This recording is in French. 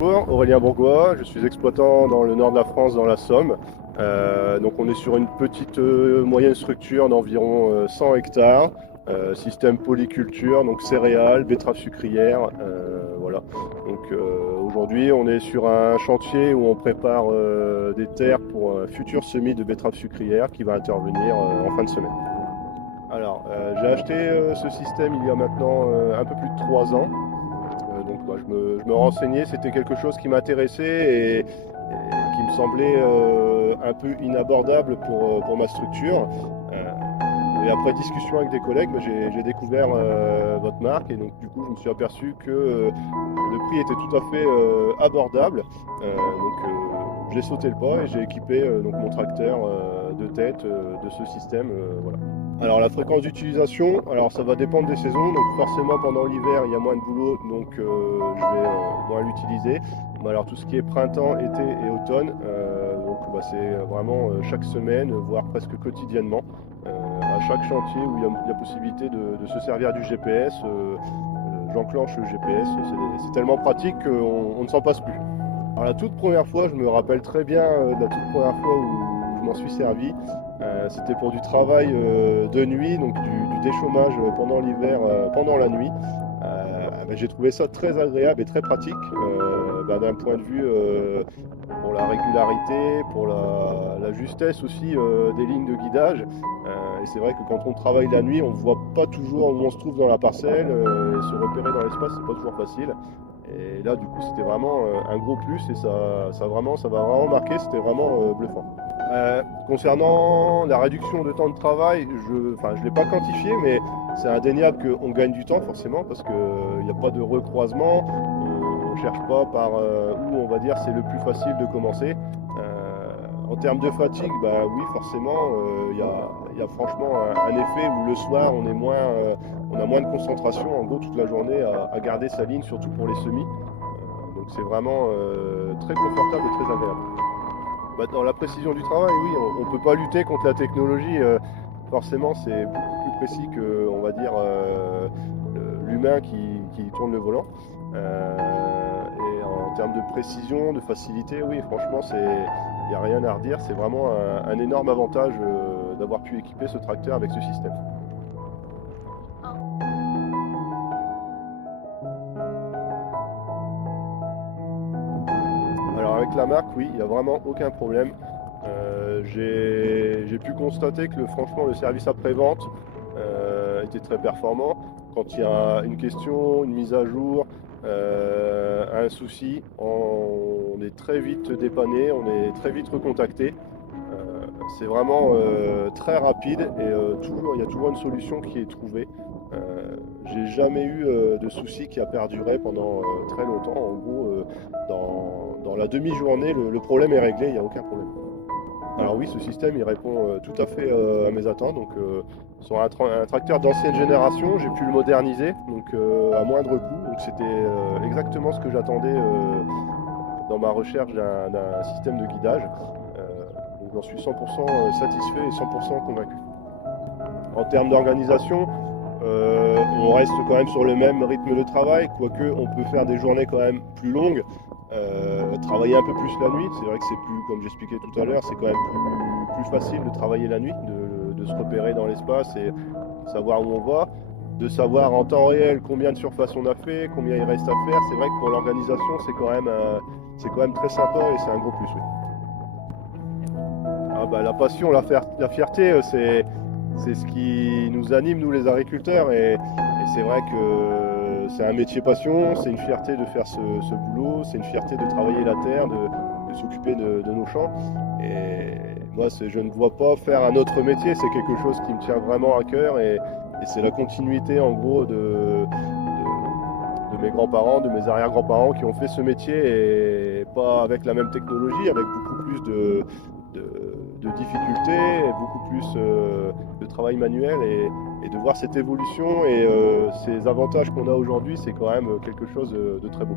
Bonjour, Aurélien Bourgois, je suis exploitant dans le nord de la France, dans la Somme. Donc on est sur une petite moyenne structure d'environ 100 hectares, système polyculture, donc céréales, betteraves sucrières, voilà. Donc aujourd'hui on est sur un chantier où on prépare des terres pour un futur semis de betteraves sucrières qui va intervenir en fin de semaine. Alors j'ai acheté ce système il y a maintenant un peu plus de 3 ans. Donc bah, je me renseignais, c'était quelque chose qui m'intéressait et qui me semblait un peu inabordable pour ma structure. Et après discussion avec des collègues, bah, j'ai découvert votre marque et donc du coup je me suis aperçu que le prix était tout à fait abordable. J'ai sauté le pas et j'ai équipé donc mon tracteur de tête de ce système. Voilà. Alors la fréquence d'utilisation, alors ça va dépendre des saisons, donc forcément pendant l'hiver il y a moins de boulot, donc je vais moins l'utiliser. Mais alors tout ce qui est printemps, été et automne, donc bah, c'est vraiment chaque semaine, voire presque quotidiennement, à chaque chantier où il y a possibilité de se servir du GPS, j'enclenche le GPS, c'est tellement pratique qu'on ne s'en passe plus. Alors la toute première fois, je me rappelle très bien de la toute première fois où je m'en suis servi. C'était pour du travail de nuit, donc du déchômage pendant l'hiver, pendant la nuit. J'ai trouvé ça très agréable et très pratique d'un point de vue pour la régularité, pour la justesse aussi des lignes de guidage. Et c'est vrai que quand on travaille la nuit, on ne voit pas toujours où on se trouve dans la parcelle et se repérer dans l'espace, c'est pas toujours facile. Et là, du coup, c'était vraiment un gros plus et ça va vraiment marquer, c'était vraiment bluffant. Concernant la réduction de temps de travail, je ne l'ai pas quantifié, mais c'est indéniable qu'on gagne du temps forcément parce qu'il n'y a pas de recroisement, on ne cherche pas par où on va dire c'est le plus facile de commencer. En termes de fatigue, bah oui, forcément, il y a franchement un effet où le soir on a moins de concentration en gros toute la journée à garder sa ligne, surtout pour les semis. Donc c'est vraiment très confortable et très agréable. Bah, dans la précision du travail, oui, on ne peut pas lutter contre la technologie. Forcément, c'est beaucoup plus précis que, on va dire, l'humain qui tourne le volant. Et en termes de précision, de facilité, oui, franchement, il n'y a rien à redire. C'est vraiment un énorme avantage d'avoir pu équiper ce tracteur avec ce système. Alors avec la marque, oui, il n'y a vraiment aucun problème. J'ai pu constater que franchement le service après-vente était très performant. Quand il y a une question, une mise à jour, un souci, on est très vite dépanné, on est très vite recontacté. C'est vraiment très rapide et il y a toujours une solution qui est trouvée. J'ai jamais eu de souci qui a perduré pendant très longtemps. En gros, dans la demi-journée, le problème est réglé, il n'y a aucun problème. Alors oui, ce système, il répond tout à fait à mes attentes. Donc, sur un tracteur d'ancienne génération, j'ai pu le moderniser, donc à moindre coût. Donc c'était exactement ce que j'attendais dans ma recherche d'un système de guidage. Donc j'en suis 100% satisfait et 100% convaincu. En termes d'organisation, on reste quand même sur le même rythme de travail, quoique on peut faire des journées quand même plus longues, travailler un peu plus la nuit. C'est vrai que c'est plus, comme j'expliquais tout à l'heure, c'est quand même plus facile de travailler la nuit, de se repérer dans l'espace et savoir où on va, de savoir en temps réel combien de surface on a fait, combien il reste à faire. C'est vrai que pour l'organisation, c'est quand même très sympa et c'est un gros plus. Oui. Ah bah, la passion, la fierté, c'est ce qui nous anime, nous les agriculteurs. Et c'est vrai que c'est un métier passion, c'est une fierté de faire ce boulot, c'est une fierté de travailler la terre, de s'occuper de nos champs. Et moi, je ne vois pas faire un autre métier, c'est quelque chose qui me tient vraiment à cœur. Et c'est la continuité, en gros, de mes grands-parents, de mes arrière-grands-parents qui ont fait ce métier et pas avec la même technologie, avec beaucoup plus de difficultés, et beaucoup plus de travail manuel et de voir cette évolution et ces avantages qu'on a aujourd'hui, c'est quand même quelque chose de très beau.